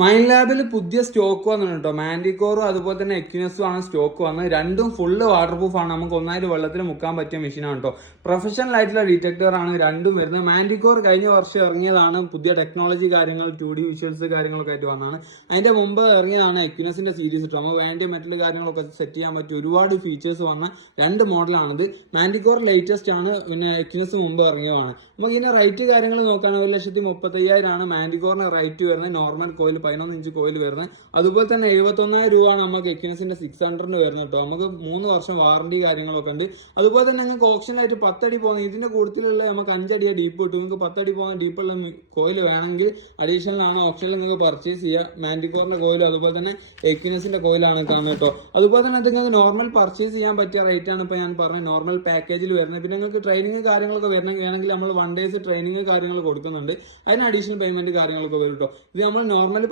Mind ലാബിൽ പുതിയ stock വന്നിട്ടുണ്ട് കേട്ടോ. മാൻഡിക്കോറും അതുപോലെ തന്നെ എക്വിനസും ആണ് സ്റ്റോക്ക് വന്നത്. രണ്ടും ഫുള്ള് വാട്ടർ പ്രൂഫ് ആണ്. നമുക്ക് ഒന്നായിട്ട് വെള്ളത്തിൽ മുക്കാൻ പറ്റിയ മെഷീനാണ് കേട്ടോ. പ്രൊഫഷണൽ ആയിട്ടുള്ള ഡിറ്റക്ടർ ആണ് രണ്ടും വരുന്നത്. മാൻഡിക്കോർ കഴിഞ്ഞ വർഷം ഇറങ്ങിയതാണ്. പുതിയ ടെക്നോളജി കാര്യങ്ങൾ 2D വിഷ്വൽസ് കാര്യങ്ങളൊക്കെ ആയിട്ട് വന്നതാണ്. അതിന്റെ മുമ്പ് ഇറങ്ങിയതാണ് എക്വിനസിന്റെ സീരീസ് കേട്ടോ. നമുക്ക് വേണ്ടിയ മെറ്റൽ കാര്യങ്ങളൊക്കെ സെറ്റ് ചെയ്യാൻ പറ്റിയ ഒരുപാട് ഫീച്ചേഴ്സ് വന്ന രണ്ട് മോഡലാണിത്. മാൻഡിക്കോർ ലേറ്റസ്റ്റ് ആണ്, പിന്നെ എക്വിനസ് മുമ്പ് ഇറങ്ങിയതാണ്. നമുക്ക് ഇതിന്റെ റേറ്റ് കാര്യങ്ങൾ നോക്കുകയാണെങ്കിൽ 1,35,000 ആണ് മാൻഡിക്കോറിന്റെ റേറ്റ് വരുന്നത്. നോർമൽ കോയിൽ 11 ഇഞ്ച് കോയിൽ വരുന്നത്. അതുപോലെ തന്നെ 71,000 രൂപയാണ് നമുക്ക് എക്വിനസിന്റെ 600 വരുന്നത് കേട്ടോ. നമുക്ക് 3 വർഷം വാറണ്ടി കാര്യങ്ങളൊക്കെ ഉണ്ട്. അതുപോലെ തന്നെ നിങ്ങൾക്ക് ഓപ്ഷനായിട്ട് 10 അടി പോകുന്ന ഇതിന്റെ കൂടുതലുള്ള നമുക്ക് 5 അടി ഡീപ്പ് കിട്ടും. നിങ്ങൾക്ക് 10 അടി പോകുന്ന ഡീപ്പുള്ള കോയിൽ വേണമെങ്കിൽ അഡീഷണൽ ആണ് ഓപ്ഷനിൽ നിങ്ങൾക്ക് പർച്ചേസ് ചെയ്യുക. മാൻഡിക്കോറിന്റെ കോയിലും അതുപോലെ തന്നെ എക്വിനസിന്റെ കോയിലാണ് കാണുന്നത് കേട്ടോ. അതുപോലെ തന്നെ നിങ്ങൾക്ക് നോർമൽ പർച്ചേസ് ചെയ്യാൻ പറ്റിയ റേറ്റ് ആണ് ഇപ്പോൾ ഞാൻ പറഞ്ഞത്. നോർമൽ പാക്കേജിൽ വരുന്നത്. പിന്നെ നിങ്ങൾക്ക് ട്രെയിനിങ് കാര്യങ്ങളൊക്കെ വേണമെങ്കിൽ നമ്മൾ 1 days ട്രെയിനിങ് കാര്യങ്ങൾ കൊടുക്കുന്നുണ്ട്. അതിന് അഡീഷണൽ പേയ്മെന്റ് കാര്യങ്ങളൊക്കെ വരും കേട്ടോ. ഇത് നമ്മൾ നോർമൽ